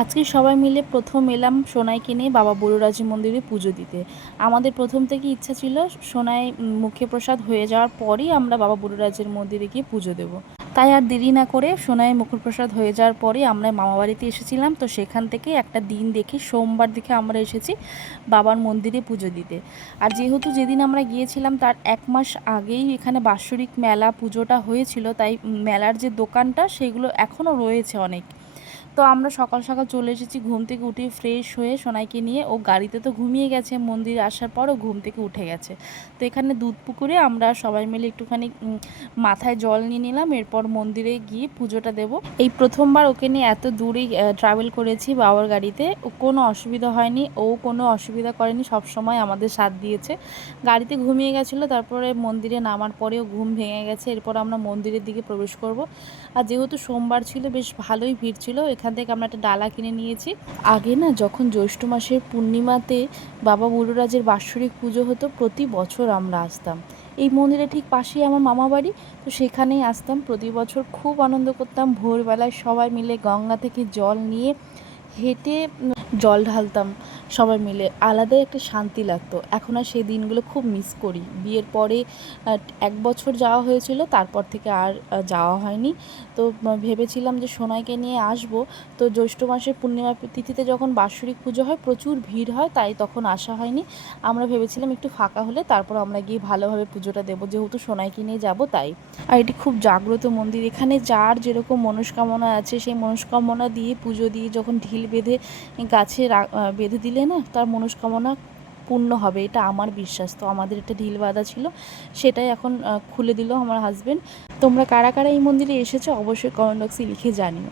আজকে সবাই মিলে প্রথম এলাম সোনাইকে নিয়ে বাবা বড়ুরাজি মন্দিরে পুজো দিতে। আমাদের প্রথম থেকে ইচ্ছা ছিল সোনাই মুখে প্রসাদ হয়ে যাওয়ার পরই আমরা বাবা বড়ুরাজের মন্দিরে গিয়ে পুজো দেব। তাই আর দেরি না করে সোনাই মুখপ্রসাদ হয়ে যাওয়ার পরেই আমরা মামাবাড়িতে এসেছিলাম। তো সেখান থেকে একটা দিন দেখে সোমবার দেখে আমরা এসেছি বাবার মন্দিরে পুজো দিতে। আর যেহেতু যেদিন আমরা গিয়েছিলাম তার 1 মাস আগেই এখানে বাৎসরিক মেলা পুজোটা হয়েছিল, তাই মেলার যে দোকানটা সেগুলো এখনও রয়েছে অনেক। তো আমরা সকাল সকাল চলে এসেছি, ঘুম থেকে উঠে ফ্রেশ হয়ে সোনাইকে নিয়ে। ও গাড়িতে তো ঘুমিয়ে গেছে, মন্দিরে আসার পরও ঘুম থেকে উঠে গেছে। তো এখানে দুধ পুকুরে আমরা সবাই মিলে একটুখানি মাথায় জল নিয়ে নিলাম, এরপর মন্দিরে গিয়ে পুজোটা দেব। এই প্রথমবার ওকে নিয়ে এত দূরেই ট্রাভেল করেছি বাবার গাড়িতে। ও কোনো অসুবিধা হয়নি, ও কোনো অসুবিধা করেনি, সব সময় আমাদের সাথ দিয়েছে। গাড়িতে ঘুমিয়ে গেছিলো, তারপরে মন্দিরে নামার পরেও ঘুম ভেঙে গেছে। এরপর আমরা মন্দিরের দিকে প্রবেশ করব। আর যেহেতু সোমবার ছিল, বেশ ভালোই ভিড় ছিল। এখান থেকে আমরা একটা ডালা কিনে নিয়েছি। আগে না, যখন জ্যৈষ্ঠ মাসের পূর্ণিমাতে বাবা বড়ুরাজের বাৎসরিক পুজো হতো, প্রতি বছর আমরা আসতাম। এই মন্দিরে ঠিক পাশেই আমার মামা বাড়ি, তো সেখানেই আসতাম প্রতি বছর। খুব আনন্দ করতাম। ভোরবেলায় সবাই মিলে গঙ্গা থেকে জল নিয়ে হেঁটে জল ঢালতাম সবাই মিলে। আলাদাই একটা শান্তি লাগতো। এখন আর সেই দিনগুলো খুব মিস করি। বিয়ের পরে 1 বছর যাওয়া হয়েছিল, তারপর থেকে আর যাওয়া হয়নি। তো ভেবেছিলাম যে সোনাইকে নিয়ে আসবো। তো জ্যৈষ্ঠ মাসের পূর্ণিমা তিথিতে যখন বাৎসরিক পুজো হয়, প্রচুর ভিড় হয়, তাই তখন আসা হয়নি। আমরা ভেবেছিলাম একটু ফাঁকা হলে তারপর আমরা গিয়ে ভালোভাবে পুজোটা দেবো, যেহেতু সোনাইকে নিয়ে যাবো তাই। আর এটি খুব জাগ্রত মন্দির। এখানে যার যেরকম মনস্কামনা আছে, সেই মনস্কামনা দিয়ে পুজো দিয়ে যখন ঢিল বেঁধে গাছে বেঁধে দিলে না, তার মনস্কামনা পূর্ণ হবে, এটা আমার বিশ্বাস। তো আমাদের একটা ঢিল বাঁধা ছিল, সেটাই এখন খুলে দিল আমার হাজবেন্ড। তোমরা কারা কারা এই মন্দিরে এসেছো অবশ্যই কমেন্ট বক্সে লিখে জানিও।